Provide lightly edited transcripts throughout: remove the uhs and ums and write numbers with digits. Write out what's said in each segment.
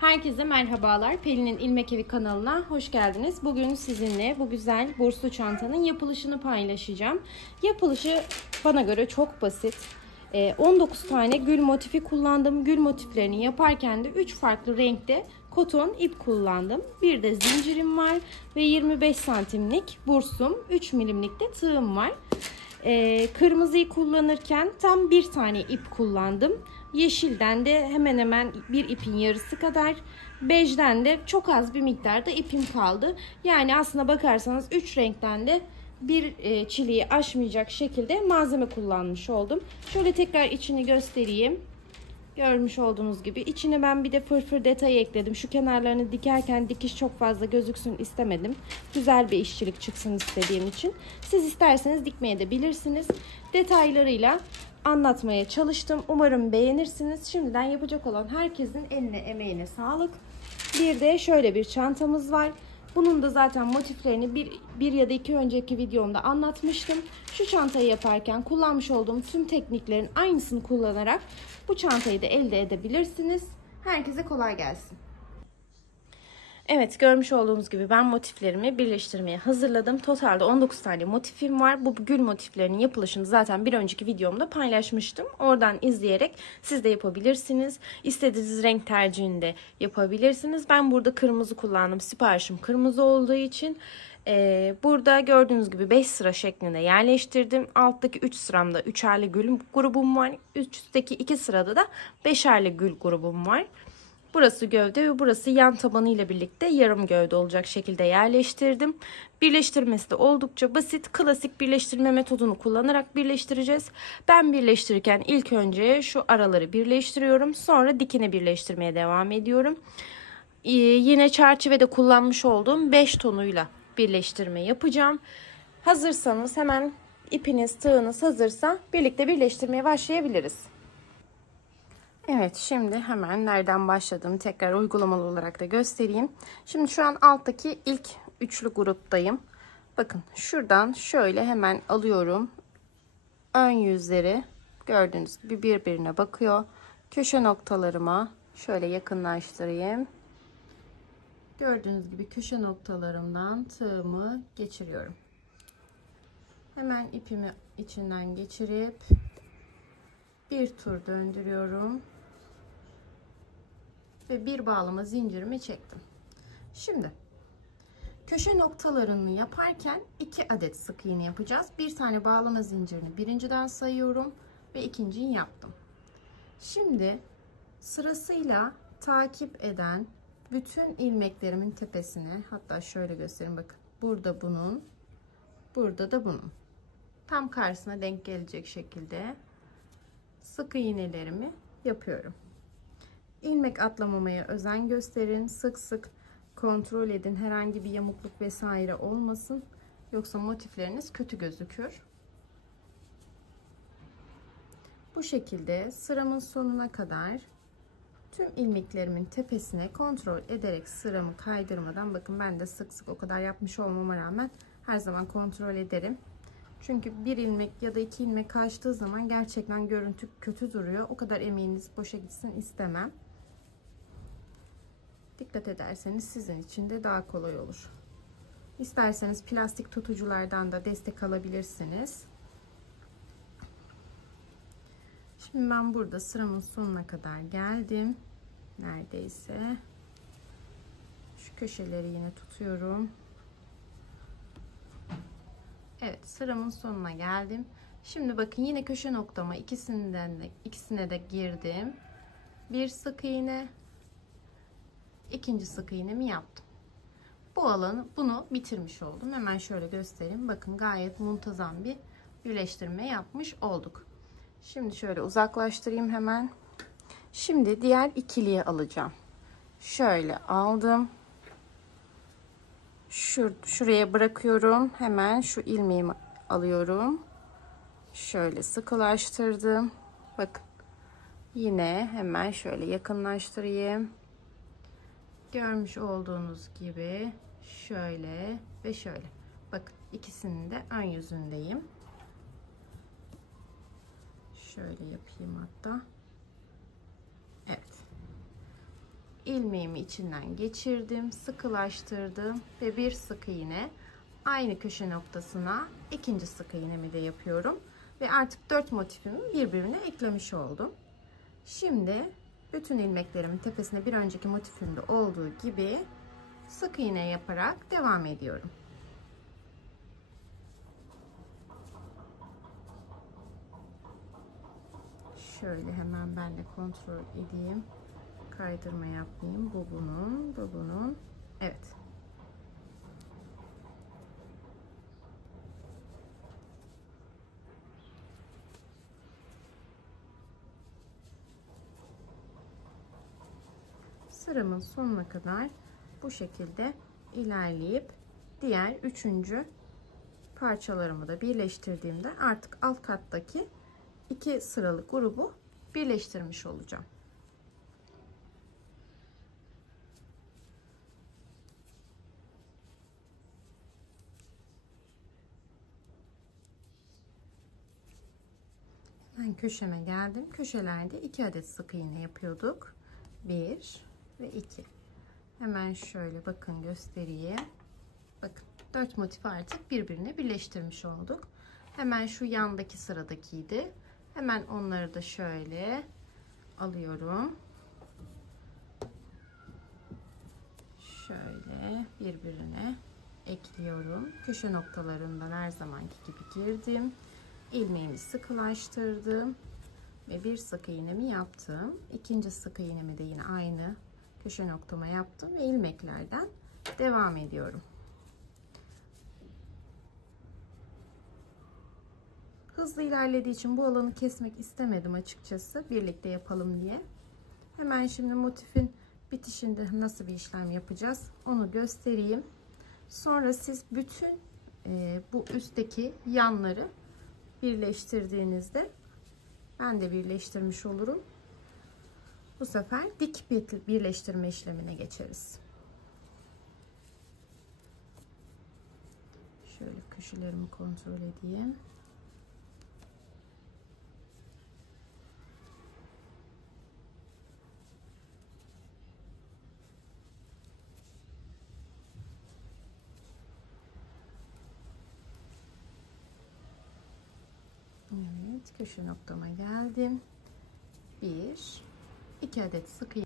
Herkese merhabalar. Pelin'in İlmek Evi kanalına hoş geldiniz. Bugün sizinle bu güzel burslu çantanın yapılışını paylaşacağım. Yapılışı bana göre çok basit. 19 tane gül motifi kullandım. Gül motiflerini yaparken de 3 farklı renkte koton ip kullandım. Bir de zincirim var ve 25 santimlik bursum, 3 milimlik de tığım var. Kırmızıyı kullanırken tam bir tane ip kullandım. Yeşilden de hemen hemen bir ipin yarısı kadar, bejden de çok az bir miktarda ipim kaldı. Yani aslına bakarsanız 3 renkten de bir çileyi aşmayacak şekilde malzeme kullanmış oldum. Şöyle tekrar içini göstereyim. Görmüş olduğunuz gibi içine ben bir de fırfır detayı ekledim. Şu kenarlarını dikerken dikiş çok fazla gözüksün istemedim. Güzel bir işçilik çıksın istediğim için. Siz isterseniz dikmeye de bilirsiniz. Detaylarıyla anlatmaya çalıştım. Umarım beğenirsiniz. Şimdiden yapacak olan herkesin eline emeğine sağlık. Bir de şöyle bir çantamız var. Bunun da zaten motiflerini bir ya da iki önceki videomda anlatmıştım. Şu çantayı yaparken kullanmış olduğum tüm tekniklerin aynısını kullanarak bu çantayı da elde edebilirsiniz. Herkese kolay gelsin. Evet, görmüş olduğunuz gibi ben motiflerimi birleştirmeye hazırladım. Totalde 19 tane motifim var. Bu gül motiflerinin yapılışını zaten bir önceki videomda paylaşmıştım. Oradan izleyerek siz de yapabilirsiniz. İstediğiniz renk tercihini de yapabilirsiniz. Ben burada kırmızı kullandım. Siparişim kırmızı olduğu için. Burada gördüğünüz gibi 5 sıra şeklinde yerleştirdim. Alttaki 3 sıramda 3'erli gül grubum var. Üstteki 2 sırada da 5'erli gül grubum var. Burası gövde ve burası yan tabanı ile birlikte yarım gövde olacak şekilde yerleştirdim. Birleştirmesi de oldukça basit. Klasik birleştirme metodunu kullanarak birleştireceğiz. Ben birleştirirken ilk önce şu araları birleştiriyorum. Sonra dikini birleştirmeye devam ediyorum. Yine çerçevede kullanmış olduğum 5 tonuyla birleştirme yapacağım. Hazırsanız hemen ipiniz, tığınız hazırsa birlikte birleştirmeye başlayabiliriz. Evet, şimdi hemen nereden başladığımı tekrar uygulamalı olarak da göstereyim. Şimdi şu an alttaki ilk üçlü gruptayım. Bakın şuradan şöyle hemen alıyorum. Ön yüzleri gördüğünüz gibi birbirine bakıyor. Köşe noktalarıma şöyle yakınlaştırayım. Gördüğünüz gibi köşe noktalarımdan tığımı geçiriyorum. Hemen ipimi içinden geçirip bir tur döndürüyorum. Ve bir bağlama zincirimi çektim. Şimdi köşe noktalarını yaparken 2 adet sık iğne yapacağız. Bir tane bağlama zincirini birinciden sayıyorum ve ikinciyi yaptım. Şimdi sırasıyla takip eden bütün ilmeklerimin tepesine, hatta şöyle göstereyim, bakın burada bunun, burada da bunun tam karşısına denk gelecek şekilde sık iğnelerimi yapıyorum. İlmek atlamamaya özen gösterin. Sık sık kontrol edin. Herhangi bir yamukluk vesaire olmasın. Yoksa motifleriniz kötü gözükür. Bu şekilde sıramın sonuna kadar tüm ilmeklerimin tepesine kontrol ederek sıramı kaydırmadan, bakın ben de sık sık o kadar yapmış olmama rağmen her zaman kontrol ederim. Çünkü bir ilmek ya da 2 ilmek kaçtığı zaman gerçekten görüntü kötü duruyor. O kadar emeğiniz boşa gitsin istemem. Dikkat ederseniz sizin için de daha kolay olur. İsterseniz plastik tutuculardan da destek alabilirsiniz. Şimdi ben burada sıramın sonuna kadar geldim. Neredeyse. Şu köşeleri yine tutuyorum. Evet, sıramın sonuna geldim. Şimdi bakın yine köşe noktama ikisine de girdim. Bir sık iğne. İkinci sık iğnemi yaptım. Bunu bitirmiş oldum. Hemen şöyle göstereyim. Bakın gayet muntazam bir birleştirme yapmış olduk. Şimdi şöyle uzaklaştırayım hemen. Şimdi diğer ikiliyi alacağım. Şöyle aldım. Şuraya bırakıyorum. Hemen şu ilmeğimi alıyorum. Şöyle sıkılaştırdım. Bakın. Yine hemen şöyle yakınlaştırayım. Görmüş olduğunuz gibi şöyle ve şöyle. Bakın ikisinin de ön yüzündeyim. Şöyle yapayım hatta. Evet. ilmeğimi içinden geçirdim, sıkılaştırdım ve bir sık iğne, aynı köşe noktasına ikinci sık iğnemi de yapıyorum ve artık 4 motifimi birbirine eklemiş oldum. Şimdi bütün ilmeklerimin tepesine bir önceki motifimde olduğu gibi sık iğne yaparak devam ediyorum. Şöyle hemen ben de kontrol edeyim. Kaydırma yapmayayım. Bu bunun, bu bunun. Evet. Sıramın sonuna kadar bu şekilde ilerleyip diğer üçüncü parçalarımı da birleştirdiğimde artık alt kattaki 2 sıralık grubu birleştirmiş olacağım. Ben köşeme geldim. Köşelerde 2 adet sık iğne yapıyorduk. 1 ve 2. Hemen şöyle bakın göstereyim. Bakın 4 motifi artık birbirine birleştirmiş olduk. Hemen şu yandaki sıradakiydi. Hemen onları da şöyle alıyorum. Şöyle birbirine ekliyorum. Köşe noktalarından her zamanki gibi girdim. İlmeğimi sıkılaştırdım ve bir sık iğnemi yaptım. İkinci sık iğnemi de yine aynı köşe noktama yaptım ve ilmeklerden devam ediyorum. Hızlı ilerlediği için bu alanı kesmek istemedim açıkçası. Birlikte yapalım diye. Hemen şimdi motifin bitişinde nasıl bir işlem yapacağız onu göstereyim. Sonra siz bütün bu üstteki yanları birleştirdiğinizde ben de birleştirmiş olurum. Bu sefer dik birleştirme işlemine geçeriz. Şöyle köşelerimi kontrol edeyim. Evet, köşe noktama geldim. 2 adet sık iğne.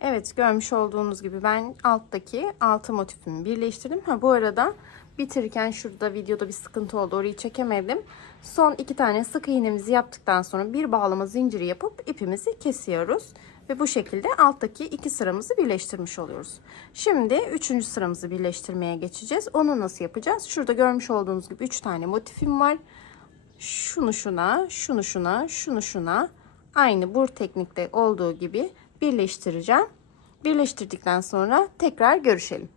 Evet, görmüş olduğunuz gibi ben alttaki 6 motifimi birleştirdim. Bu arada bitirirken şurada videoda bir sıkıntı oldu. Orayı çekemedim. Son 2 tane sık iğnemizi yaptıktan sonra bir bağlama zinciri yapıp ipimizi kesiyoruz. Ve bu şekilde alttaki 2 sıramızı birleştirmiş oluyoruz. Şimdi 3. sıramızı birleştirmeye geçeceğiz. Onu nasıl yapacağız? Şurada görmüş olduğunuz gibi 3 tane motifim var. Şunu şuna, şunu şuna, şunu şuna, aynı bu teknikte olduğu gibi birleştireceğim. Birleştirdikten sonra tekrar görüşelim.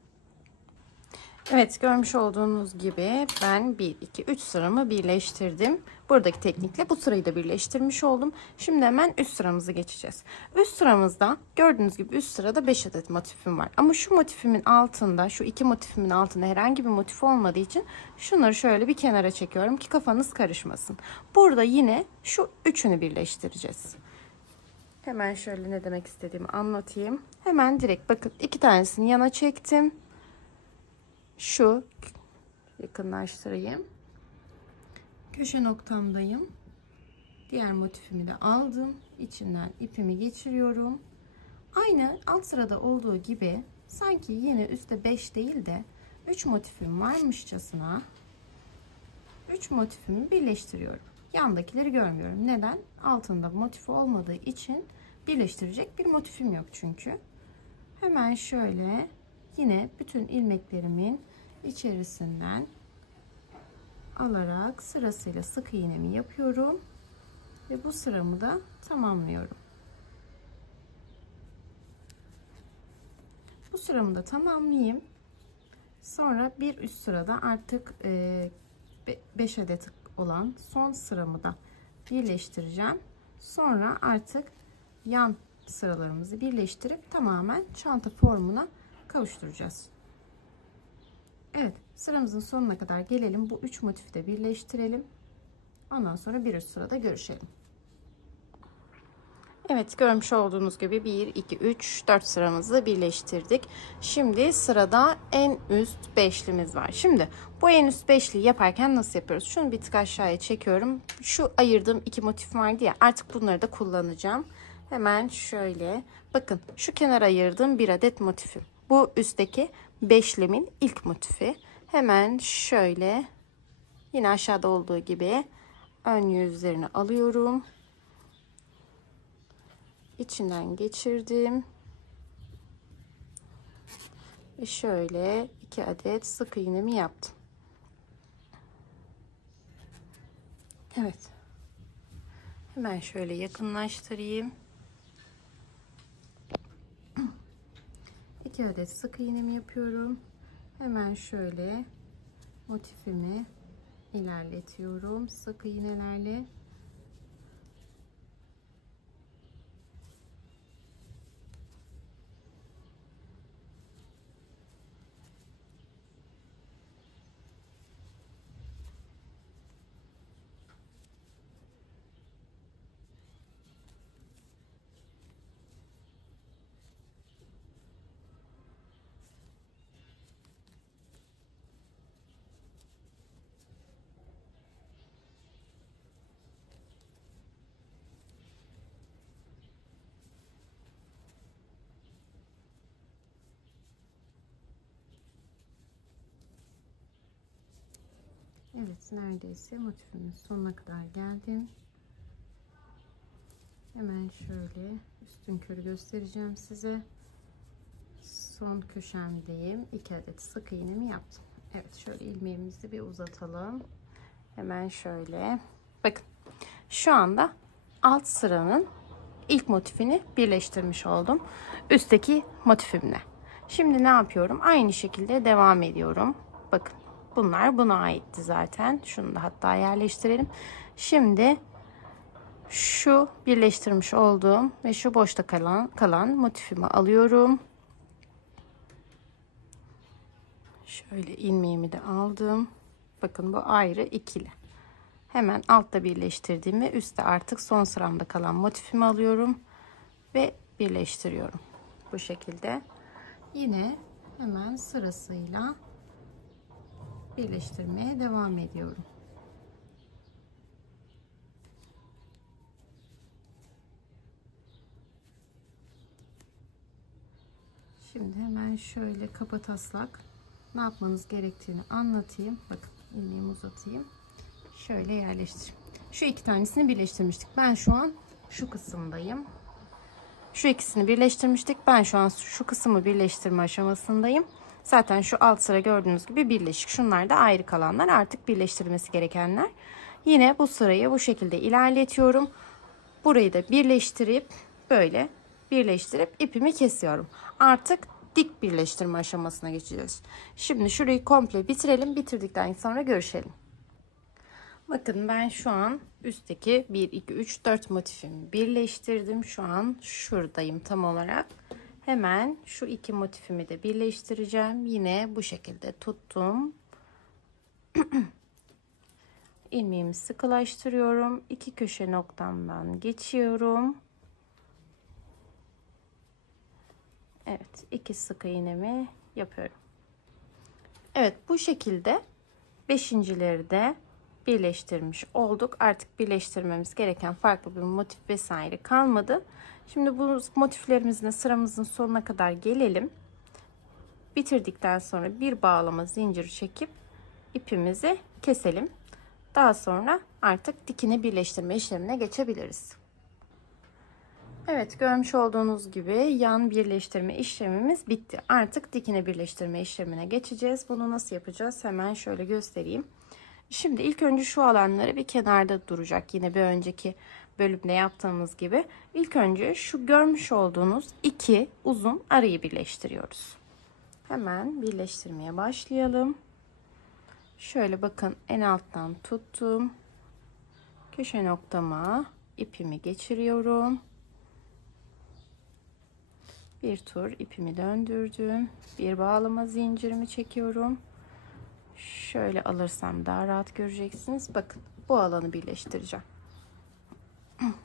Evet, görmüş olduğunuz gibi ben 1 2 3 sıramı birleştirdim. Buradaki teknikle bu sırayı da birleştirmiş oldum. Şimdi hemen üst sıramızı geçeceğiz. Üst sıramızda gördüğünüz gibi üst sırada 5 adet motifim var. Ama şu motifimin altında, şu 2 motifimin altında herhangi bir motif olmadığı için şunları şöyle bir kenara çekiyorum ki kafanız karışmasın. Burada yine şu üçünü birleştireceğiz. Hemen şöyle ne demek istediğimi anlatayım. Hemen direkt bakın 2 tanesini yana çektim. Şu yakınlaştırayım. Köşe noktamdayım. Diğer motifimi de aldım. İçinden ipimi geçiriyorum. Aynı alt sırada olduğu gibi sanki yine üstte 5 değil de 3 motifim varmışçasına 3 motifimi birleştiriyorum. Yandakileri görmüyorum. Neden? Altında motif olmadığı için birleştirecek bir motifim yok çünkü. Hemen şöyle yine bütün ilmeklerimin içerisinden alarak sırasıyla sık iğnemi yapıyorum ve bu sıramı da tamamlıyorum. Bu sıramı da tamamlayayım. Sonra bir üst sırada artık 5 adet olan son sıramı da birleştireceğim. Sonra artık yan sıralarımızı birleştirip tamamen çanta formuna kavuşturacağız. Evet, sıramızın sonuna kadar gelelim. Bu 3 motifi de birleştirelim. Ondan sonra bir üst sırada görüşelim. Evet, görmüş olduğunuz gibi 1, 2, 3, 4 sıramızı birleştirdik. Şimdi sırada en üst beşlimiz var. Şimdi bu en üst beşliyi yaparken nasıl yapıyoruz? Şunu bir tık aşağıya çekiyorum. Şu ayırdığım 2 motif vardı ya, artık bunları da kullanacağım. Hemen şöyle bakın, şu kenara ayırdığım bir adet motifim. Bu üstteki beşlemin ilk motifi. Hemen şöyle yine aşağıda olduğu gibi ön yüzlerini alıyorum. İçinden geçirdim. Ve şöyle 2 adet sık iğnemi yaptım. Evet. Hemen şöyle yakınlaştırayım. 2 adet sık iğnemi yapıyorum. Hemen şöyle motifimi ilerletiyorum sık iğnelerle. Evet, neredeyse motifimin sonuna kadar geldim. Hemen şöyle üstün körü göstereceğim size. Son köşemdeyim. 2 adet sık iğnemi yaptım. Evet, şöyle ilmeğimizi bir uzatalım. Hemen şöyle bakın, şu anda alt sıranın ilk motifini birleştirmiş oldum üstteki motifimle. Şimdi ne yapıyorum? Aynı şekilde devam ediyorum. Bakın, bunlar buna aitti zaten. Şunu da hatta yerleştirelim. Şimdi şu birleştirmiş olduğum ve şu boşta kalan motifimi alıyorum. Şöyle ilmeğimi de aldım. Bakın, bu ayrı ikili. Hemen altta birleştirdiğimi üstte artık son sıramda kalan motifimi alıyorum ve birleştiriyorum. Bu şekilde yine hemen sırasıyla birleştirmeye devam ediyorum. Şimdi hemen şöyle kabataslak ne yapmanız gerektiğini anlatayım. Bakın, ilmeğimi uzatayım. Şöyle yerleştireyim. Şu 2 tanesini birleştirmiştik. Ben şu an şu kısımdayım. Şu ikisini birleştirmiştik. Ben şu an şu kısmı birleştirme aşamasındayım. Zaten şu alt sıra gördüğünüz gibi birleşik. Şunlar da ayrı kalanlar, artık birleştirilmesi gerekenler. Yine bu sırayı bu şekilde ilerletiyorum. Burayı da birleştirip böyle birleştirip ipimi kesiyorum. Artık dik birleştirme aşamasına geçeceğiz. Şimdi şurayı komple bitirelim. Bitirdikten sonra görüşelim. Bakın, ben şu an üstteki 1, 2, 3, 4 motifimi birleştirdim. Şu an şuradayım tam olarak. Hemen şu 2 motifimi de birleştireceğim. Yine bu şekilde tuttum. İlmeğimi sıkılaştırıyorum. 2 köşe noktamdan geçiyorum. Evet, 2 sık iğnemi yapıyorum. Evet, bu şekilde beşincileri de birleştirmiş olduk. Artık birleştirmemiz gereken farklı bir motif vesaire kalmadı. Şimdi bu motiflerimizle sıramızın sonuna kadar gelelim. Bitirdikten sonra bir bağlama zinciri çekip ipimizi keselim. Daha sonra artık dikine birleştirme işlemine geçebiliriz. Evet, görmüş olduğunuz gibi yan birleştirme işlemimiz bitti. Artık dikine birleştirme işlemine geçeceğiz. Bunu nasıl yapacağız? Hemen şöyle göstereyim. Şimdi ilk önce şu alanları bir kenarda duracak. Yine bir önceki bölümde yaptığımız gibi. İlk önce şu görmüş olduğunuz 2 uzun arayı birleştiriyoruz. Hemen birleştirmeye başlayalım. Şöyle bakın, en alttan tuttum. Köşe noktama ipimi geçiriyorum. Bir tur ipimi döndürdüm. Bir bağlama zincirimi çekiyorum. Şöyle alırsam daha rahat göreceksiniz. Bakın, bu alanı birleştireceğim.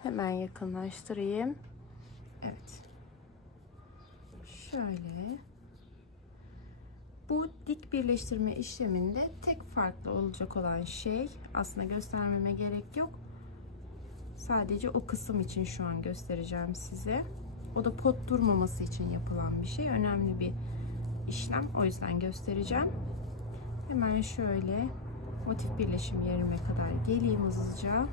Hemen yakınlaştırayım. Evet. Şöyle. Bu dik birleştirme işleminde tek farklı olacak olan şey, aslında göstermeme gerek yok. Sadece o kısım için şu an göstereceğim size. O da pot durmaması için yapılan bir şey. Önemli bir işlem. O yüzden göstereceğim. Hemen şöyle motif birleşim yerime kadar geleyim hızlıca.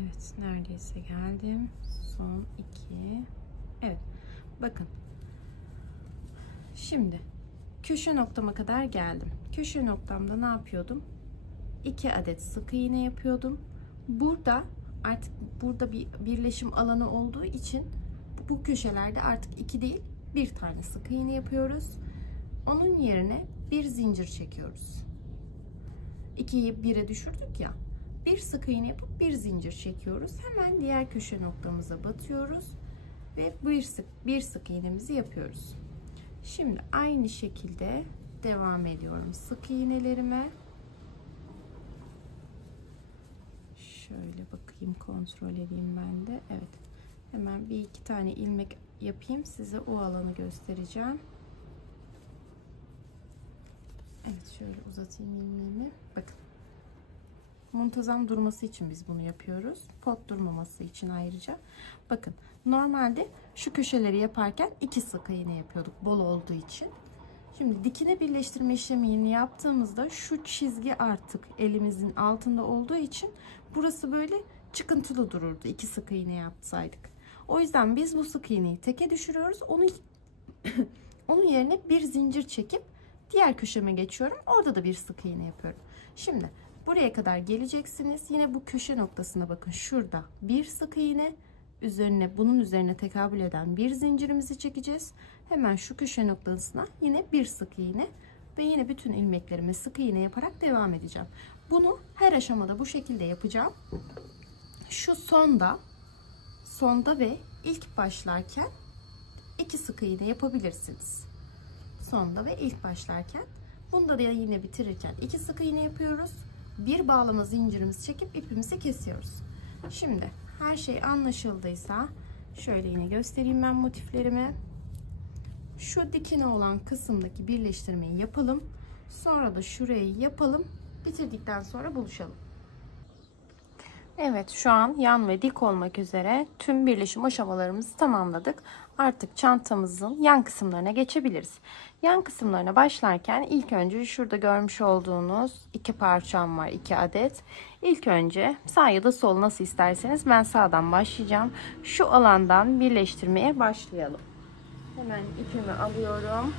Evet, neredeyse geldim. Son 2. Evet. Bakın. Şimdi köşe noktama kadar geldim. Köşe noktamda ne yapıyordum? 2 adet sık iğne yapıyordum. Burada artık bir birleşim alanı olduğu için bu köşelerde artık 2 değil, 1 tane sık iğne yapıyoruz. Onun yerine bir zincir çekiyoruz. 2'yi 1'e düşürdük ya. Bir sık iğne yapıp bir zincir çekiyoruz. Hemen diğer köşe noktamıza batıyoruz ve bir sık iğnemizi yapıyoruz. Şimdi aynı şekilde devam ediyorum sık iğnelerime. Şöyle bakayım, kontrol edeyim ben de. Evet. Hemen bir iki tane ilmek yapayım. Size o alanı göstereceğim. Evet, şöyle uzatayım ilmeğimi. Bakın. Muntazam durması için biz bunu yapıyoruz. Pot durmaması için ayrıca. Bakın, normalde şu köşeleri yaparken 2 sık iğne yapıyorduk bol olduğu için. Şimdi dikine birleştirme işlemini yaptığımızda şu çizgi artık elimizin altında olduğu için burası böyle çıkıntılı dururdu 2 sık iğne yapsaydık. O yüzden biz bu sık iğneyi teke düşürüyoruz. Onun yerine bir zincir çekip diğer köşeme geçiyorum. Orada da bir sık iğne yapıyorum. Şimdi buraya kadar geleceksiniz. Yine bu köşe noktasına bakın. Şurada bir sık iğne, bunun üzerine tekabül eden bir zincirimizi çekeceğiz. Hemen şu köşe noktasına yine bir sık iğne ve yine bütün ilmeklerime sık iğne yaparak devam edeceğim. Bunu her aşamada bu şekilde yapacağım. Şu sonda ve ilk başlarken 2 sık iğne yapabilirsiniz. Sonda ve ilk başlarken. Bunda da yine bitirirken 2 sık iğne yapıyoruz. Bir bağlama zincirimizi çekip ipimizi kesiyoruz. Şimdi her şey anlaşıldıysa şöyle yine göstereyim ben motiflerimi. Şu dikine olan kısımdaki birleştirmeyi yapalım. Sonra da şurayı yapalım. Bitirdikten sonra buluşalım. Evet, şu an yan ve dik olmak üzere tüm birleşim aşamalarımızı tamamladık. Artık çantamızın yan kısımlarına geçebiliriz. Yan kısımlarına başlarken ilk önce şurada görmüş olduğunuz 2 parçam var, 2 adet. İlk önce sağ ya da sol, nasıl isterseniz, ben sağdan başlayacağım. Şu alandan birleştirmeye başlayalım. Hemen ipimi alıyorum.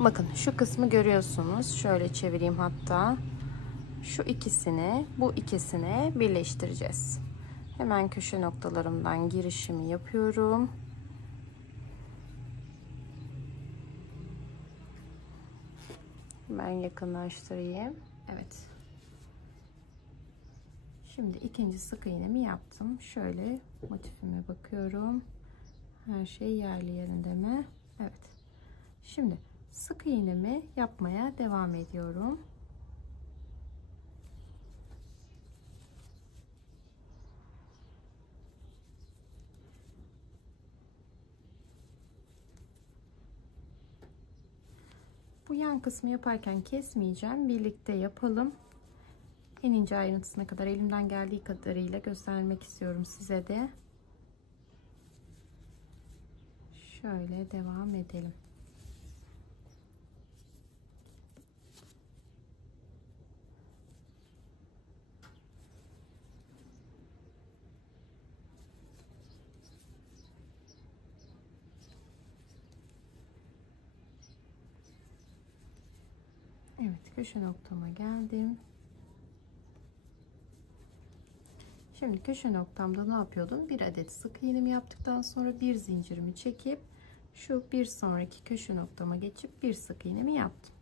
Bakın şu kısmı görüyorsunuz. Şöyle çevireyim hatta. Şu ikisini bu ikisine birleştireceğiz. Hemen köşe noktalarımdan girişimi yapıyorum. Ben yakınlaştırayım. Evet. Şimdi ikinci sık iğnemi yaptım. Şöyle motifime bakıyorum. Her şey yerli yerinde mi? Evet. Şimdi sık iğnemi yapmaya devam ediyorum. Bu yan kısmı yaparken kesmeyeceğim. Birlikte yapalım. En ince ayrıntısına kadar elimden geldiği kadarıyla göstermek istiyorum size de. Şöyle devam edelim. Evet, köşe noktama geldim. Şimdi köşe noktamda ne yapıyordum? Bir adet sık iğnemi yaptıktan sonra bir zincirimi çekip şu bir sonraki köşe noktama geçip bir sık iğnemi yaptım.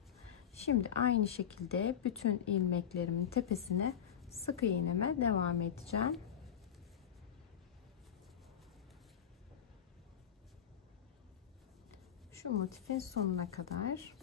Şimdi aynı şekilde bütün ilmeklerimin tepesine sık iğneme devam edeceğim. Şu motifin sonuna kadar.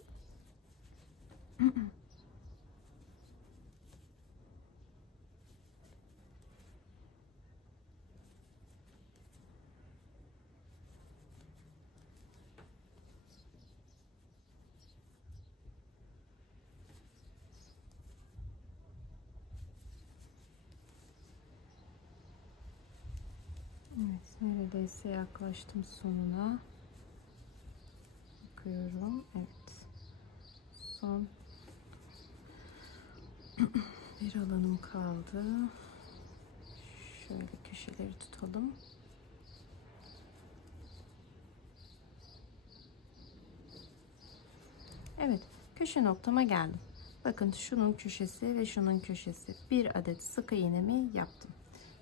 Evet, neredeyse yaklaştım sonuna. Bakıyorum. Evet. Son bir alanım kaldı. Şöyle köşeleri tutalım. Evet, köşe noktama geldim. Bakın şunun köşesi ve şunun köşesi. Bir adet sık iğnemi yaptım.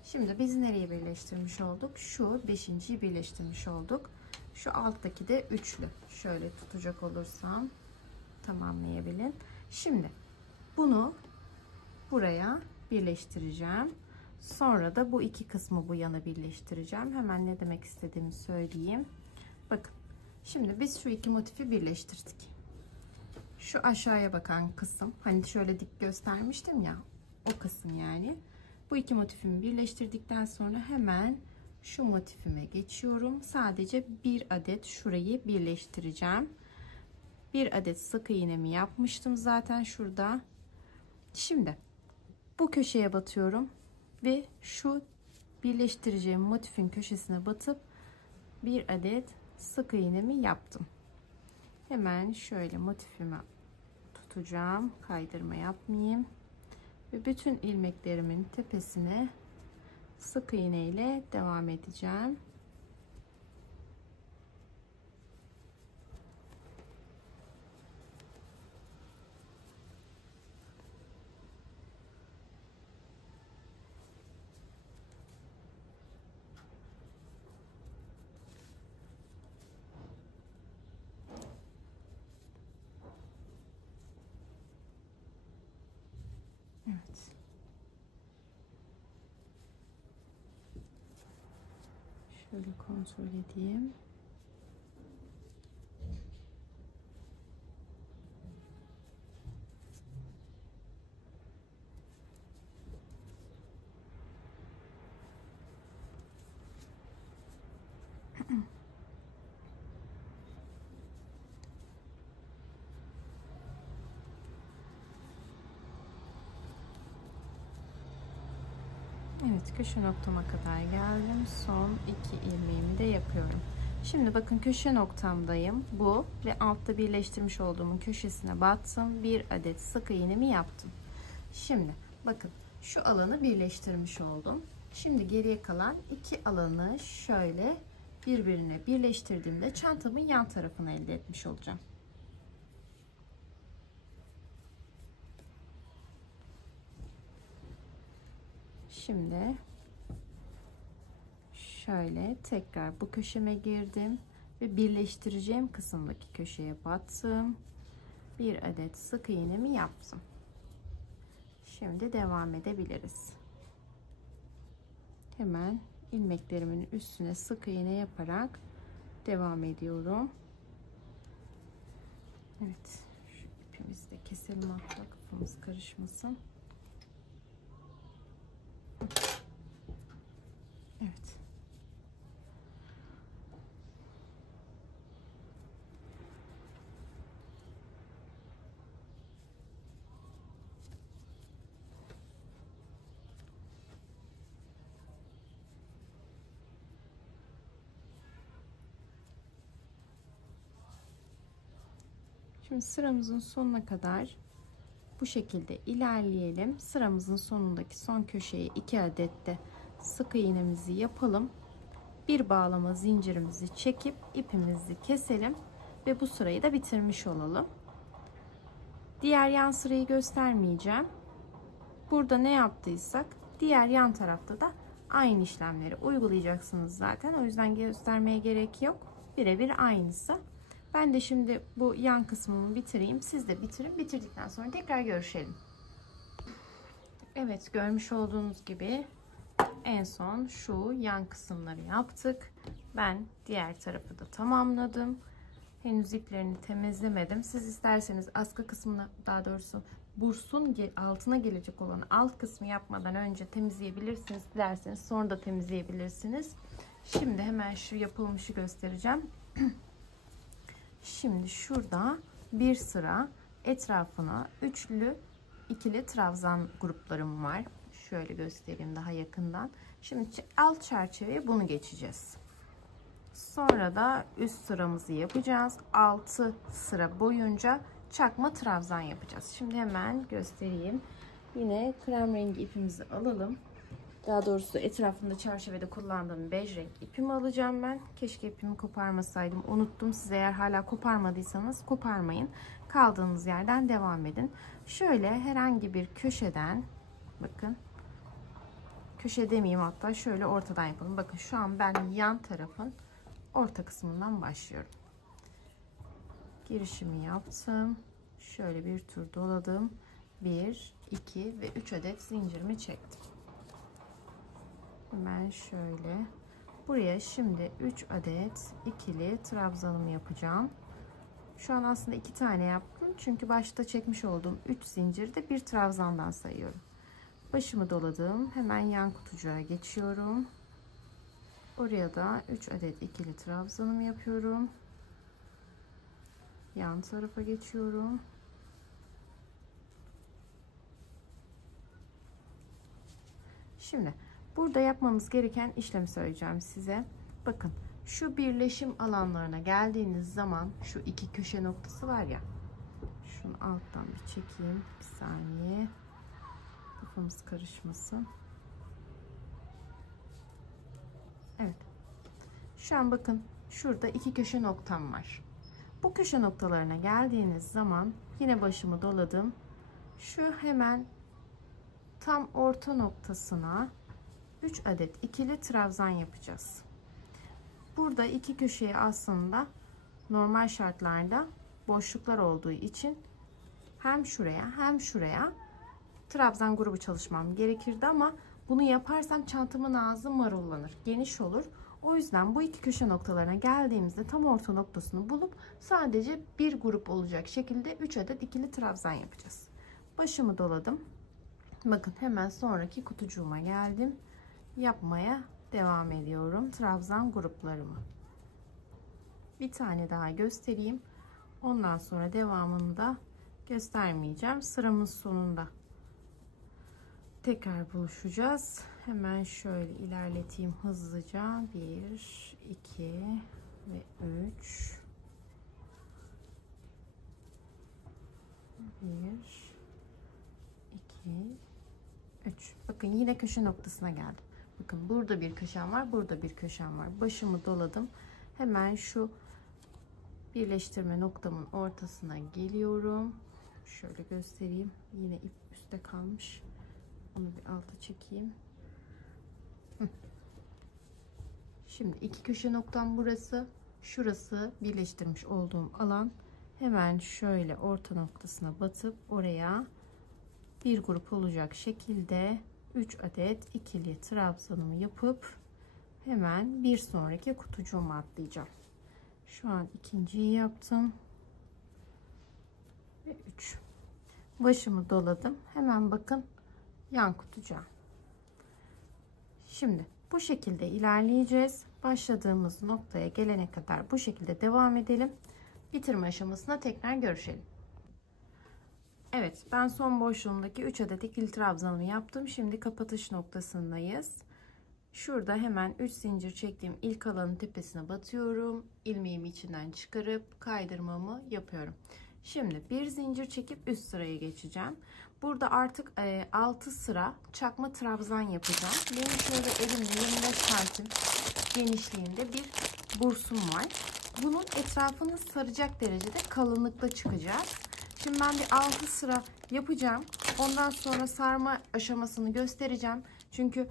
Şimdi biz nereyi birleştirmiş olduk? Şu beşinciyi birleştirmiş olduk. Şu alttaki de üçlü. Şöyle tutacak olursam tamamlayabilirim. Şimdi bunu buraya birleştireceğim. Sonra da bu iki kısmı bu yana birleştireceğim. Hemen ne demek istediğimi söyleyeyim. Bakın. Şimdi biz şu iki motifi birleştirdik. Şu aşağıya bakan kısım, hani şöyle dik göstermiştim ya, o kısım yani. Bu iki motifimi birleştirdikten sonra hemen şu motifime geçiyorum. Sadece bir adet şurayı birleştireceğim. Bir adet sık iğnemi yapmıştım zaten şurada. Şimdi bu köşeye batıyorum ve şu birleştireceğim motifin köşesine batıp bir adet sık iğnemi yaptım. Hemen şöyle motifimi tutacağım, kaydırma yapmayayım ve bütün ilmeklerimin tepesine sık iğne ile devam edeceğim. Evet. Şöyle kontrol edeyim. Evet, köşe noktama kadar geldim. Son iki ilmeğimi de yapıyorum. Şimdi bakın köşe noktamdayım. Bu ve altta birleştirmiş olduğumun köşesine battım. Bir adet sık iğnemi yaptım. Şimdi bakın şu alanı birleştirmiş oldum. Şimdi geriye kalan iki alanı şöyle birbirine birleştirdiğimde çantamın yan tarafını elde etmiş olacağım. Şimdi şöyle tekrar bu köşeme girdim ve birleştireceğim kısımdaki köşeye battım. Bir adet sık iğnemi yaptım. Şimdi devam edebiliriz. Hemen ilmeklerimin üstüne sık iğne yaparak devam ediyorum. Evet, şu ipimizi de keselim hatta kafamız karışmasın. Evet. Şimdi sıramızın sonuna kadar bu şekilde ilerleyelim. Sıramızın sonundaki son köşeye 2 adet de sık iğnemizi yapalım. Bir bağlama zincirimizi çekip ipimizi keselim ve bu sırayı da bitirmiş olalım. Diğer yan sırayı göstermeyeceğim. Burada ne yaptıysak diğer yan tarafta da aynı işlemleri uygulayacaksınız zaten. O yüzden göstermeye gerek yok. Birebir aynısı. Ben de şimdi bu yan kısmımı bitireyim. Siz de bitirin. Bitirdikten sonra tekrar görüşelim. Evet, görmüş olduğunuz gibi en son şu yan kısımları yaptık. Ben diğer tarafı da tamamladım. Henüz iplerini temizlemedim. Siz isterseniz askı kısmına, daha doğrusu bursun altına gelecek olan alt kısmı yapmadan önce temizleyebilirsiniz. Dilerseniz sonra da temizleyebilirsiniz. Şimdi hemen şu yapılmışı göstereceğim. Şimdi şurada bir sıra etrafına üçlü, ikili trabzan gruplarım var. Şöyle göstereyim daha yakından. Şimdi alt çerçeveye bunu geçeceğiz. Sonra da üst sıramızı yapacağız. 6 sıra boyunca çakma trabzan yapacağız. Şimdi hemen göstereyim. Yine krem rengi ipimizi alalım. Daha doğrusu etrafında çerçevede kullandığım bej renk ipimi alacağım ben. Keşke ipimi koparmasaydım. Unuttum. Siz eğer hala koparmadıysanız koparmayın. Kaldığınız yerden devam edin. Şöyle herhangi bir köşeden, bakın. Köşe demeyeyim, hatta şöyle ortadan yapalım. Bakın şu an ben yan tarafın orta kısmından başlıyorum. Girişimi yaptım. Şöyle bir tur doladım. 1, 2 ve 3 adet zincirimi çektim. Hemen şöyle. Buraya şimdi 3 adet ikili trabzanımı yapacağım. Şu an aslında 2 tane yaptım. Çünkü başta çekmiş olduğum 3 zincirde bir trabzandan sayıyorum. Başımı doladım. Hemen yan kutucuğa geçiyorum. Oraya da 3 adet ikili trabzanımı yapıyorum. Yan tarafa geçiyorum. Şimdi burada yapmamız gereken işlemi söyleyeceğim size. Bakın şu birleşim alanlarına geldiğiniz zaman şu iki köşe noktası var ya. Şunu alttan bir çekeyim. Bir saniye. Kafamız karışmasın. Evet. Şu an bakın şurada iki köşe noktam var. Bu köşe noktalarına geldiğiniz zaman yine başımı doladım. Şu hemen tam orta noktasına 3 adet ikili trabzan yapacağız. Burada iki köşeye aslında normal şartlarda boşluklar olduğu için hem şuraya hem şuraya trabzan grubu çalışmam gerekirdi ama bunu yaparsam çantamın ağzı marullanır, geniş olur. O yüzden bu iki köşe noktalarına geldiğimizde tam orta noktasını bulup sadece bir grup olacak şekilde 3 adet ikili trabzan yapacağız. Başımı doladım. Bakın hemen sonraki kutucuğuma geldim. Yapmaya devam ediyorum trabzan gruplarımı. Bir tane daha göstereyim. Ondan sonra devamını da göstermeyeceğim. Sıramın sonunda tekrar buluşacağız. Hemen şöyle ilerleteyim hızlıca. 1, 2 ve 3. 1, 2, 3. Bakın yine köşe noktasına geldim. Bakın burada bir köşem var, burada bir köşem var. Başımı doladım. Hemen şu birleştirme noktamın ortasına geliyorum. Şöyle göstereyim. Yine ip üstte kalmış. Onu bir alta çekeyim. Şimdi iki köşe noktam burası. Şurası birleştirmiş olduğum alan. Hemen şöyle orta noktasına batıp oraya bir grup olacak şekilde 3 adet ikili trabzanımı yapıp hemen bir sonraki kutucuğuma atlayacağım. Şu an ikinciyi yaptım. Ve 3. Başımı doladım. Hemen bakın yan kutucuğa. Şimdi bu şekilde ilerleyeceğiz. Başladığımız noktaya gelene kadar bu şekilde devam edelim. Bitirme aşamasına tekrar görüşelim. Evet, ben son boşluğumdaki 3 adet ikili trabzanımı yaptım. Şimdi kapatış noktasındayız. Şurada hemen 3 zincir çektiğim ilk alanın tepesine batıyorum. İlmeğimi içinden çıkarıp kaydırmamı yapıyorum. Şimdi bir zincir çekip üst sıraya geçeceğim. Burada artık 6 sıra çakma trabzan yapacağım. Benim şöyle elimde 25 santim genişliğinde bir bursum var. Bunun etrafını saracak derecede kalınlıkta çıkacağız. Şimdi ben bir 6 sıra yapacağım. Ondan sonra sarma aşamasını göstereceğim. Çünkü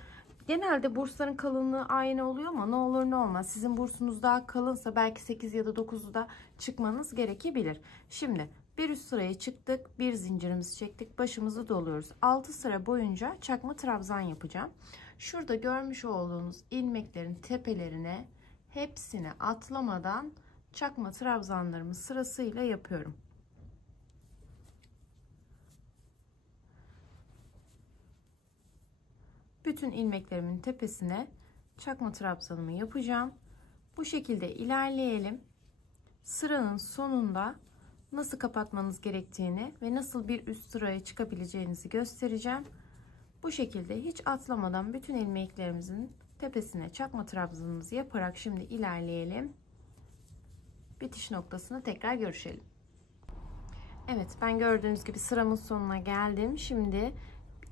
Genelde bursların kalınlığı aynı oluyor ama ne olur ne olmaz. Sizin bursunuz daha kalınsa belki 8 ya da 9'u da çıkmanız gerekebilir. Şimdi bir üst sıraya çıktık. Bir zincirimizi çektik. Başımızı doluyoruz. 6 sıra boyunca çakma trabzan yapacağım. Şurada görmüş olduğunuz ilmeklerin tepelerine hepsini atlamadan çakma trabzanlarımı sırasıyla yapıyorum. Bütün ilmeklerimin tepesine çakma trabzanımı yapacağım. Bu şekilde ilerleyelim. Sıranın sonunda nasıl kapatmanız gerektiğini ve nasıl bir üst sıraya çıkabileceğinizi göstereceğim. Bu şekilde hiç atlamadan bütün ilmeklerimizin tepesine çakma trabzanımızı yaparak şimdi ilerleyelim. Bitiş noktasında tekrar görüşelim. Evet, ben gördüğünüz gibi sıramın sonuna geldim. Şimdi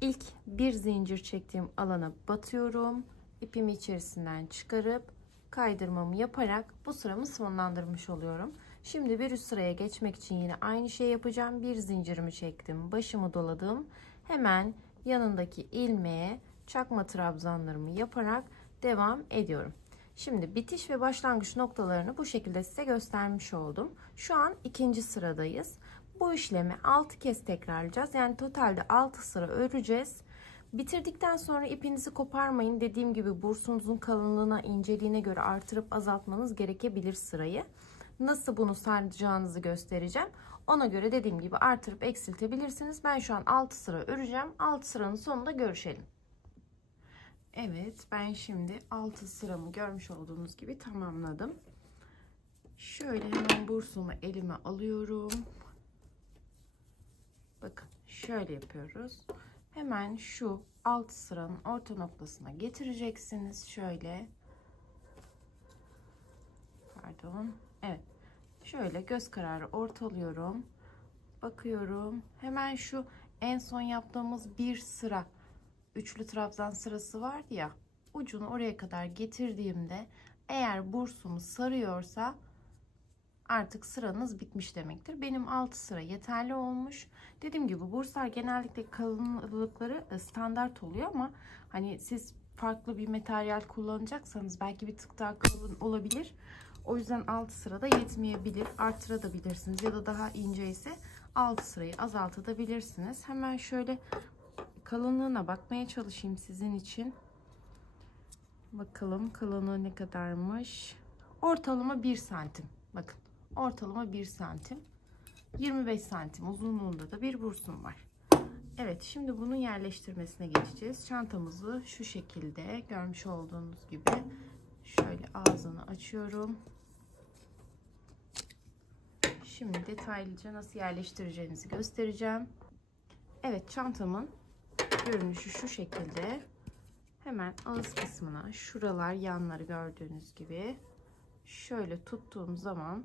ilk bir zincir çektiğim alana batıyorum. İpimi içerisinden çıkarıp kaydırmamı yaparak bu sıramı sonlandırmış oluyorum. Şimdi bir üst sıraya geçmek için yine aynı şey yapacağım. Bir zincirimi çektim, başımı doladım. Hemen yanındaki ilmeğe çakma trabzanlarımı yaparak devam ediyorum. Şimdi bitiş ve başlangıç noktalarını bu şekilde size göstermiş oldum. Şu an ikinci sıradayız. Bu işlemi 6 kez tekrarlayacağız. Yani totalde 6 sıra öreceğiz. Bitirdikten sonra ipinizi koparmayın. Dediğim gibi bursunuzun kalınlığına, inceliğine göre artırıp azaltmanız gerekebilir sırayı. Nasıl bunu saracağınızı göstereceğim. Ona göre dediğim gibi artırıp eksiltebilirsiniz. Ben şu an 6 sıra öreceğim. 6 sıranın sonunda görüşelim. Evet, ben şimdi 6 sıramı görmüş olduğunuz gibi tamamladım. Şöyle hemen bursumu elime alıyorum. Bakın şöyle yapıyoruz. Hemen şu alt sıranın orta noktasına getireceksiniz. Şöyle. Pardon. Evet. Şöyle göz kararı ortalıyorum. Bakıyorum. Hemen şu en son yaptığımız bir sıra üçlü trabzan sırası vardı ya. Ucunu oraya kadar getirdiğimde eğer bursumu sarıyorsa artık sıranız bitmiş demektir. Benim 6 sıra yeterli olmuş. Dediğim gibi burslar genellikle kalınlıkları standart oluyor ama hani siz farklı bir materyal kullanacaksanız belki bir tık daha kalın olabilir. O yüzden 6 sırada yetmeyebilir. Artırabilirsiniz ya da daha ince ise 6 sırayı azaltabilirsiniz. Hemen şöyle kalınlığına bakmaya çalışayım sizin için. Bakalım kalınlığı ne kadarmış. Ortalama 1 santim. Bakın. Ortalama 1 santim. 25 santim uzunluğunda da bir bursum var. Evet, şimdi bunun yerleştirmesine geçeceğiz. Çantamızı şu şekilde görmüş olduğunuz gibi şöyle ağzını açıyorum. Şimdi detaylıca nasıl yerleştireceğinizi göstereceğim. Evet, çantamın görünüşü şu şekilde. Hemen ağız kısmına şuralar yanları gördüğünüz gibi şöyle tuttuğum zaman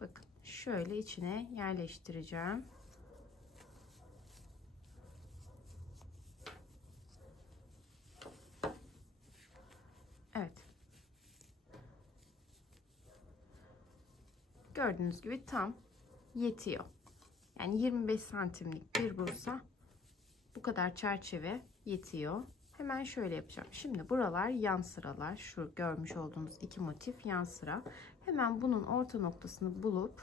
bakın şöyle içine yerleştireceğim. Evet. Gördüğünüz gibi tam yetiyor. Yani 25 santimlik bir bursa bu kadar çerçeve yetiyor. Hemen şöyle yapacağım. Şimdi buralar yan sıralar. Şu görmüş olduğunuz iki motif yan sıra. Hemen bunun orta noktasını bulup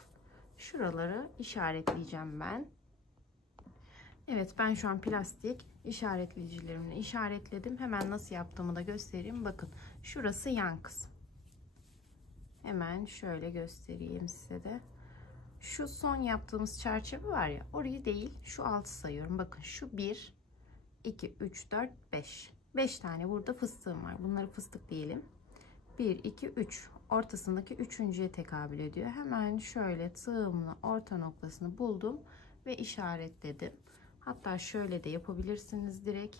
şuraları işaretleyeceğim ben. Evet, ben şu an plastik işaretleyicilerimle işaretledim. Hemen nasıl yaptığımı da göstereyim. Bakın şurası yan kısım. Hemen şöyle göstereyim size de. Şu son yaptığımız çerçeve var ya, orayı değil şu altı sayıyorum. Bakın şu 1 2 3 4 5 5 tane burada fıstığım var. Bunları fıstık diyelim. 1 2 3 ortasındaki üçüncüye tekabül ediyor. Hemen şöyle tığımla orta noktasını buldum ve işaretledim. Hatta şöyle de yapabilirsiniz direkt.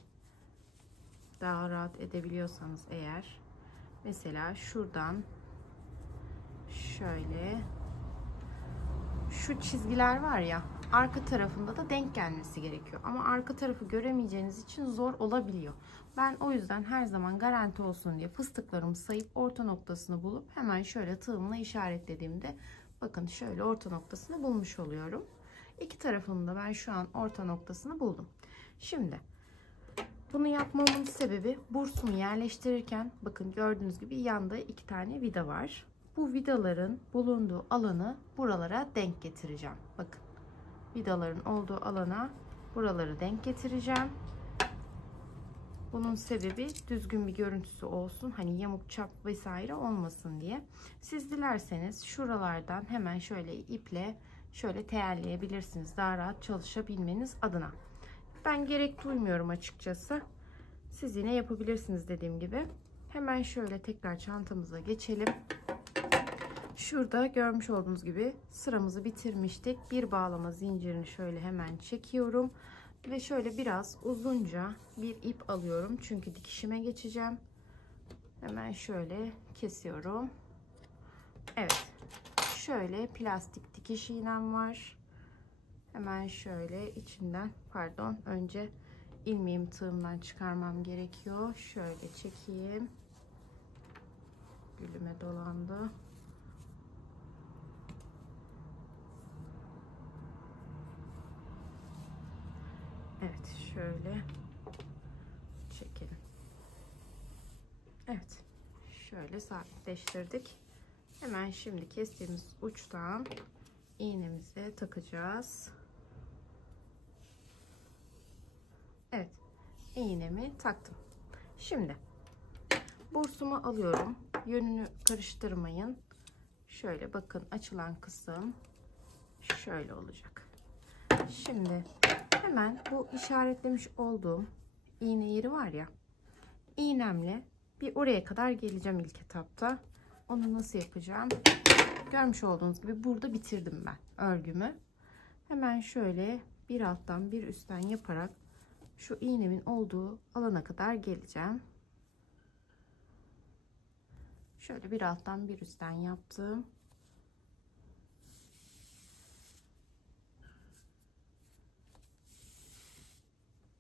Daha rahat edebiliyorsanız eğer. Mesela şuradan şöyle şu çizgiler var ya, arka tarafında da denk gelmesi gerekiyor. Ama arka tarafı göremeyeceğiniz için zor olabiliyor. Ben o yüzden her zaman garanti olsun diye fıstıklarımı sayıp orta noktasını bulup hemen şöyle tığımla işaretlediğimde bakın şöyle orta noktasını bulmuş oluyorum. İki tarafında ben şu an orta noktasını buldum. Şimdi Bunu yapmamın sebebi bursumu yerleştirirken bakın gördüğünüz gibi yanda 2 tane vida var. Bu vidaların bulunduğu alanı buralara denk getireceğim. Bakın vidaların olduğu alana buraları denk getireceğim. Bunun sebebi düzgün bir görüntüsü olsun. Hani yamuk çap vesaire olmasın diye. Siz dilerseniz şuralardan hemen şöyle iple şöyle teyelleyebilirsiniz. Daha rahat çalışabilmeniz adına. Ben gerek duymuyorum açıkçası. Siz yine yapabilirsiniz dediğim gibi. Hemen şöyle tekrar çantamıza geçelim. Şurada görmüş olduğunuz gibi sıramızı bitirmiştik. Bir bağlama zincirini şöyle hemen çekiyorum. Ve şöyle biraz uzunca bir ip alıyorum. Çünkü dikişime geçeceğim. Hemen şöyle kesiyorum. Evet. Şöyle plastik dikiş iğnem var. Hemen şöyle içinden, pardon, önce ilmeğimi tığımdan çıkarmam gerekiyor. Şöyle çekeyim. Gülüme dolandı. Evet, şöyle çekelim. Evet, şöyle sabitleştirdik. Hemen şimdi kestiğimiz uçtan iğnemize takacağız. Evet, iğnemi taktım. Şimdi bursumu alıyorum. Yönünü karıştırmayın. Şöyle bakın, açılan kısım şöyle olacak. Şimdi hemen bu işaretlemiş olduğum iğne yeri var ya, iğnemle bir oraya kadar geleceğim ilk etapta. Onu nasıl yapacağım? Görmüş olduğunuz gibi burada bitirdim ben örgümü. Hemen şöyle bir alttan bir üstten yaparak şu iğnemin olduğu alana kadar geleceğim. Şöyle bir alttan bir üstten yaptım.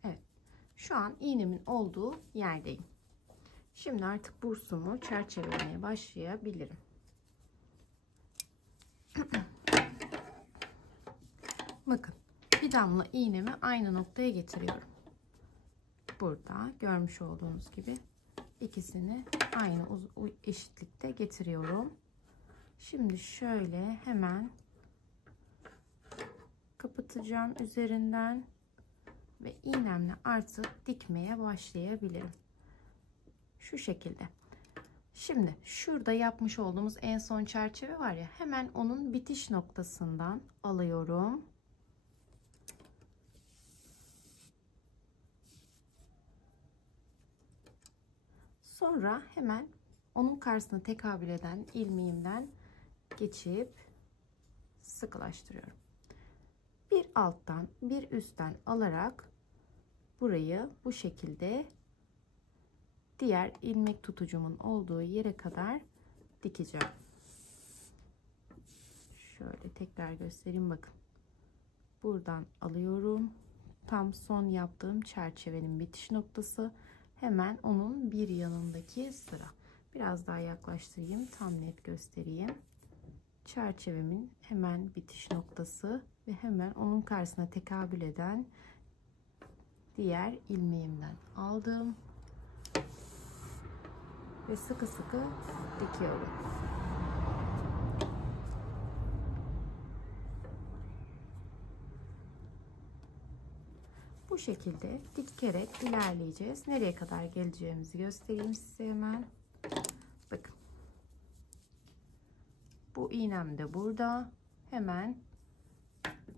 Evet. Şu an iğnemin olduğu yerdeyim. Şimdi artık bursumu çerçevelemeye başlayabilirim. Bakın, bir damla iğnemi aynı noktaya getiriyorum. Burada görmüş olduğunuz gibi ikisini aynı eşitlikte getiriyorum. Şimdi şöyle hemen kapatacağım üzerinden ve iğnemle artık dikmeye başlayabilirim. Şu şekilde. Şimdi şurada yapmış olduğumuz en son çerçeve var ya, hemen onun bitiş noktasından alıyorum. Sonra hemen onun karşısına tekabül eden ilmeğimden geçip sıkılaştırıyorum. Bir alttan bir üstten alarak burayı bu şekilde diğer ilmek tutucumun olduğu yere kadar dikeceğim. Şöyle tekrar göstereyim, bakın. Buradan alıyorum. Tam son yaptığım çerçevenin bitiş noktası. Hemen onun bir yanındaki sıra. Biraz daha yaklaştırayım, tam net göstereyim. Çerçevemin hemen bitiş noktası ve hemen onun karşısına tekabül eden diğer ilmeğimden aldım ve sıkı sıkı dikiyorum. Bu şekilde dikerek ilerleyeceğiz. Nereye kadar geleceğimizi göstereyim size hemen. Bakın. Bu iğnem de burada. Hemen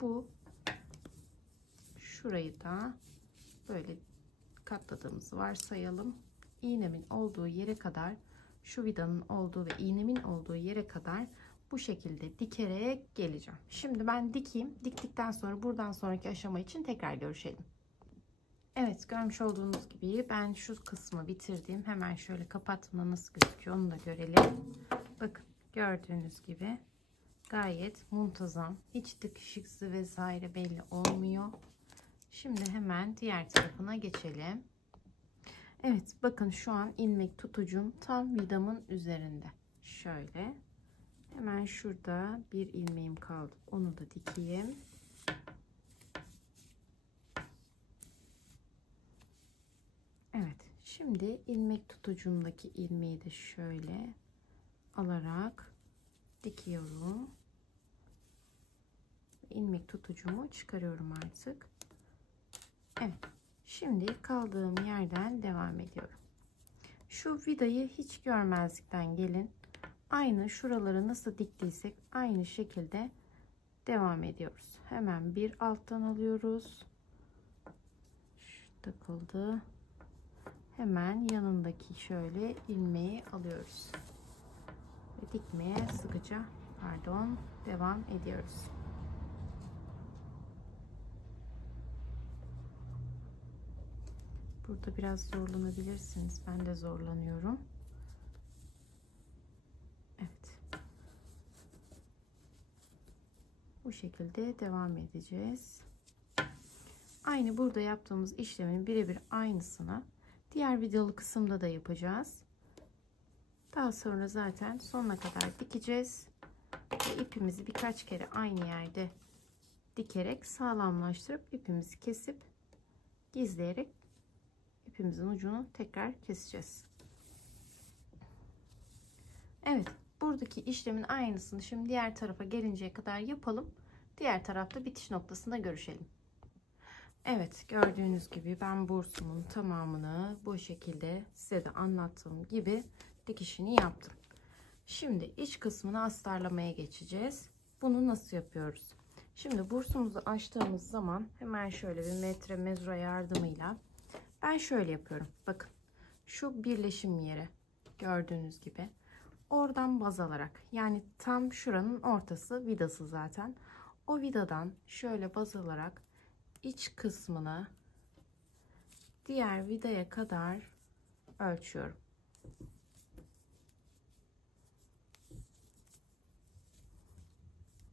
bu şurayı da böyle katladığımızı varsayalım. İğnemin olduğu yere kadar, şu vidanın olduğu ve iğnemin olduğu yere kadar bu şekilde dikerek geleceğim. Şimdi ben dikeyim. Diktikten sonra buradan sonraki aşama için tekrar görüşelim. Evet, görmüş olduğunuz gibi ben şu kısmı bitirdim. Hemen şöyle kapattığımda nasıl gözüküyor onu da görelim. Bakın, gördüğünüz gibi gayet muntazam. Hiç tıkışıksı vesaire belli olmuyor. Şimdi hemen diğer tarafına geçelim. Evet, bakın şu an ilmek tutucum tam vidamın üzerinde. Şöyle hemen şurada bir ilmeğim kaldı. Onu da dikeyim. Şimdi ilmek tutucumdaki ilmeği de şöyle alarak dikiyorum. İlmek tutucumu çıkarıyorum artık. Evet. Şimdi kaldığım yerden devam ediyorum. Şu vidayı hiç görmezlikten gelin. Aynı şuraları nasıl diktiysek aynı şekilde devam ediyoruz. Hemen bir alttan alıyoruz. Şu takıldı. Hemen yanındaki şöyle ilmeği alıyoruz. Ve dikmeye sıkıca devam ediyoruz. Burada biraz zorlanabilirsiniz. Ben de zorlanıyorum. Evet. Bu şekilde devam edeceğiz. Aynı burada yaptığımız işlemin birebir aynısını diğer vidalı kısımda da yapacağız. Daha sonra zaten sonuna kadar dikeceğiz. Ve ipimizi birkaç kere aynı yerde dikerek sağlamlaştırıp ipimizi kesip gizleyerek ipimizin ucunu tekrar keseceğiz. Evet, buradaki işlemin aynısını şimdi diğer tarafa gelinceye kadar yapalım. Diğer tarafta bitiş noktasında görüşelim. Evet, gördüğünüz gibi ben bursumun tamamını bu şekilde size de anlattığım gibi dikişini yaptım. Şimdi iç kısmını astarlamaya geçeceğiz. Bunu nasıl yapıyoruz? Şimdi bursumuzu açtığımız zaman hemen şöyle bir metre mezura yardımıyla ben şöyle yapıyorum. Bakın şu birleşim yeri gördüğünüz gibi oradan baz alarak, yani tam şuranın ortası vidası zaten. O vidadan şöyle baz alarak iç kısmını diğer vidaya kadar ölçüyorum.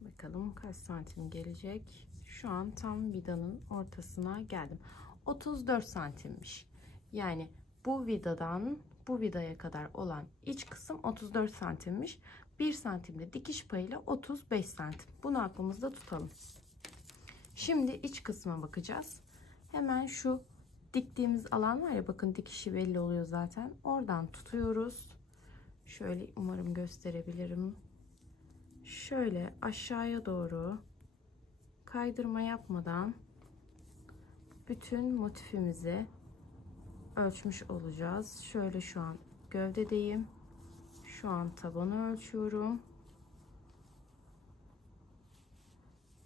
Bakalım kaç santim gelecek. Şu an tam vidanın ortasına geldim. 34 santimmiş. Yani bu vidadan bu vidaya kadar olan iç kısım 34 santimmiş. 1 santimde dikiş payıyla 35 santim. Bunu aklımızda tutalım. Şimdi iç kısma bakacağız. Hemen şu diktiğimiz alan var ya, bakın dikişi belli oluyor zaten. Oradan tutuyoruz. Şöyle umarım gösterebilirim. Şöyle aşağıya doğru kaydırma yapmadan bütün motifimizi ölçmüş olacağız. Şöyle şu an gövdedeyim. Şu an tabanı ölçüyorum.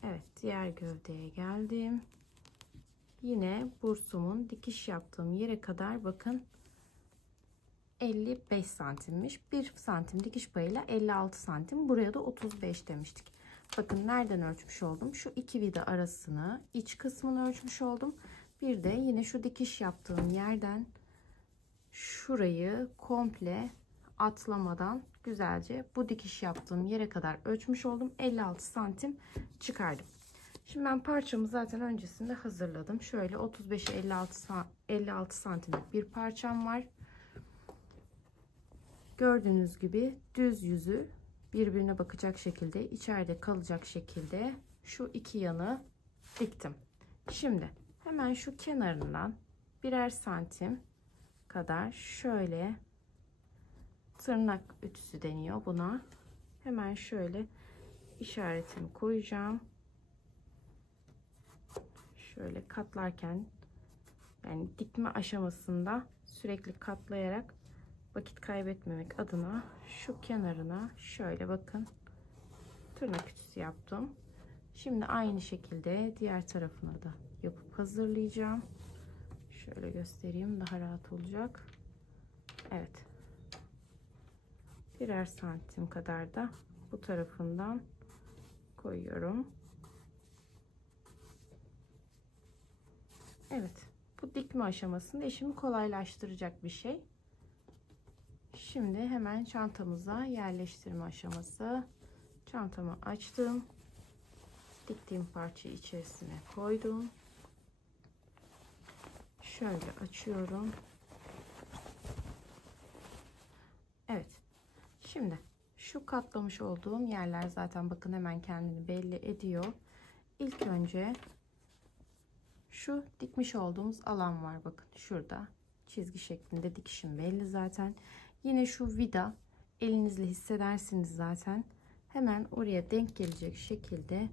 Evet, diğer gövdeye geldim. Yine bursumun dikiş yaptığım yere kadar bakın 55 santimmiş. 1 santim dikiş payıyla 56 santim. Buraya da 35 demiştik. Bakın nereden ölçmüş oldum? Şu iki vida arasını, iç kısmını ölçmüş oldum. Bir de yine şu dikiş yaptığım yerden şurayı komple atlamadan güzelce bu dikiş yaptığım yere kadar ölçmüş oldum. 56 santim çıkardım. Şimdi ben parçamı zaten öncesinde hazırladım. Şöyle 35'e 56 santimlik bir parçam var. Gördüğünüz gibi düz yüzü birbirine bakacak şekilde, içeride kalacak şekilde şu iki yanı diktim. Şimdi hemen şu kenarından birer santim kadar şöyle, tırnak ütüsü deniyor buna. Hemen şöyle işaretimi koyacağım. Şöyle katlarken, yani dikme aşamasında sürekli katlayarak vakit kaybetmemek adına şu kenarına şöyle bakın tırnak ütüsü yaptım. Şimdi aynı şekilde diğer tarafına da yapıp hazırlayacağım. Şöyle göstereyim, daha rahat olacak. Evet. Birer santim kadar da bu tarafından koyuyorum. Evet. Bu dikme aşamasında işimi kolaylaştıracak bir şey. Şimdi hemen çantamıza yerleştirme aşaması. Çantamı açtım. Diktiğim parçayı içerisine koydum. Şöyle açıyorum. Evet. Şimdi şu katlamış olduğum yerler zaten bakın hemen kendini belli ediyor. İlk önce şu dikmiş olduğumuz alan var. Bakın şurada çizgi şeklinde dikişim belli zaten. Yine şu vida elinizle hissedersiniz zaten. Hemen oraya denk gelecek şekilde,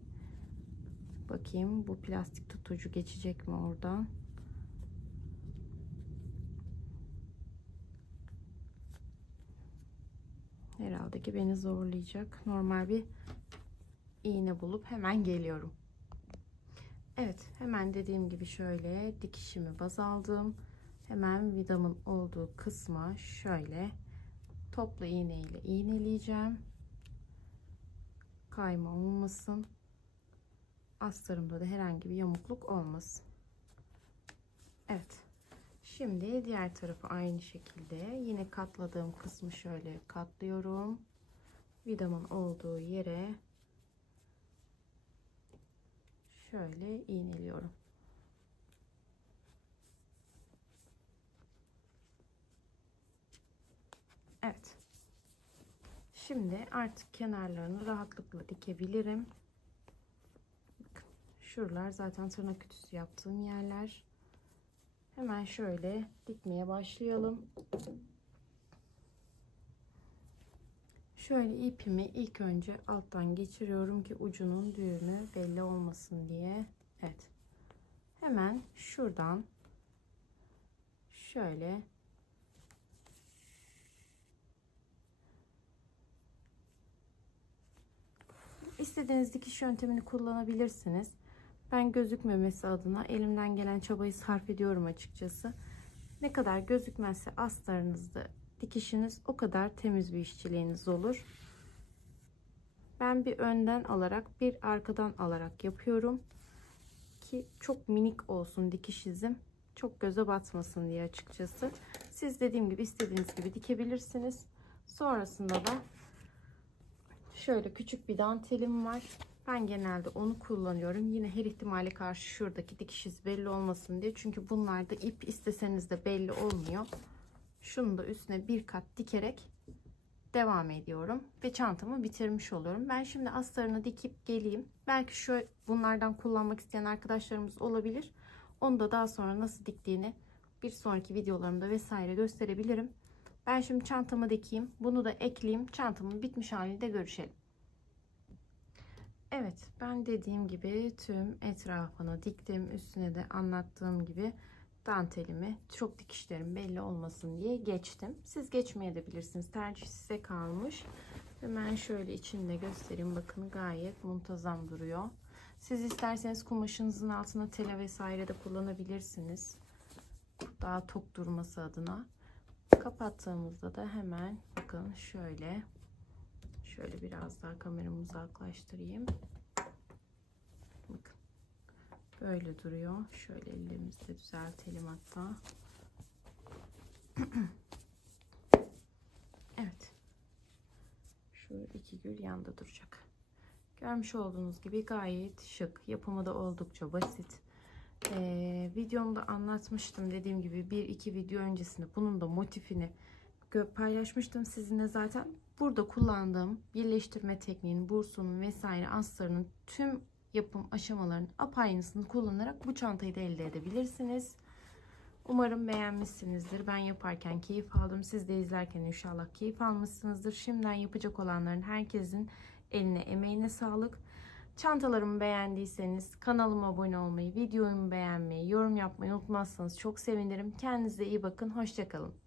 bakayım bu plastik tutucu geçecek mi oradan? Herhalde ki beni zorlayacak. Normal bir iğne bulup hemen geliyorum. Evet, hemen dediğim gibi şöyle dikişimi baz aldım. Hemen vidamın olduğu kısma şöyle topla iğne ile iğneleyeceğim. Kayma olmasın. Astarımda da herhangi bir yamukluk olmasın. Evet. Şimdi diğer tarafı aynı şekilde yine katladığım kısmı şöyle katlıyorum. Vidamın olduğu yere şöyle iğneliyorum. Evet. Şimdi artık kenarlarını rahatlıkla dikebilirim. Bakın, şuralar zaten tırnak ütüsü yaptığım yerler. Hemen şöyle dikmeye başlayalım. Şöyle ipimi ilk önce alttan geçiriyorum ki ucunun düğümü belli olmasın diye. Evet. Hemen şuradan şöyle istediğiniz dikiş yöntemini kullanabilirsiniz. Ben gözükmemesi adına elimden gelen çabayı sarf ediyorum açıkçası. Ne kadar gözükmezse astarınızda dikişiniz o kadar temiz bir işçiliğiniz olur. Ben bir önden alarak bir arkadan alarak yapıyorum ki çok minik olsun dikiş izim, çok göze batmasın diye açıkçası. Siz dediğim gibi istediğiniz gibi dikebilirsiniz. Sonrasında da şöyle küçük bir dantelim var. Ben genelde onu kullanıyorum. Yine her ihtimale karşı şuradaki dikiş izi belli olmasın diye. Çünkü bunlarda ip isteseniz de belli olmuyor. Şunu da üstüne bir kat dikerek devam ediyorum ve çantamı bitirmiş oluyorum. Ben şimdi astarını dikip geleyim. Belki şu bunlardan kullanmak isteyen arkadaşlarımız olabilir. Onu da daha sonra nasıl diktiğini bir sonraki videolarımda vesaire gösterebilirim. Ben şimdi çantamı dikeyim. Bunu da ekleyeyim. Çantamın bitmiş halinde görüşelim. Evet, ben dediğim gibi tüm etrafını diktim. Üstüne de anlattığım gibi dantelimi, çok dikişlerim belli olmasın diye geçtim. Siz geçmeyebilirsiniz. Tercih size kalmış. Hemen şöyle içinde göstereyim. Bakın gayet muntazam duruyor. Siz isterseniz kumaşınızın altına tela vesaire de kullanabilirsiniz. Daha tok durması adına. Kapattığımızda da hemen bakın şöyle biraz daha kameramı uzaklaştırayım. Bakın böyle duruyor. Şöyle ellerimizle düzeltelim hatta. Evet. Şu iki gül yanda duracak. Görmüş olduğunuz gibi gayet şık. Yapımı da oldukça basit. Videomda anlatmıştım. Dediğim gibi 1-2 video öncesinde bunun da motifini paylaşmıştım sizinle zaten. Burada kullandığım birleştirme tekniğinin, bursunun vesaire astarının tüm yapım aşamalarının apayrısını kullanarak bu çantayı da elde edebilirsiniz. Umarım beğenmişsinizdir. Ben yaparken keyif aldım. Siz de izlerken inşallah keyif almışsınızdır. Şimdiden yapacak olanların herkesin eline emeğine sağlık. Çantalarımı beğendiyseniz kanalıma abone olmayı, videomu beğenmeyi, yorum yapmayı unutmazsanız çok sevinirim. Kendinize iyi bakın. Hoşça kalın.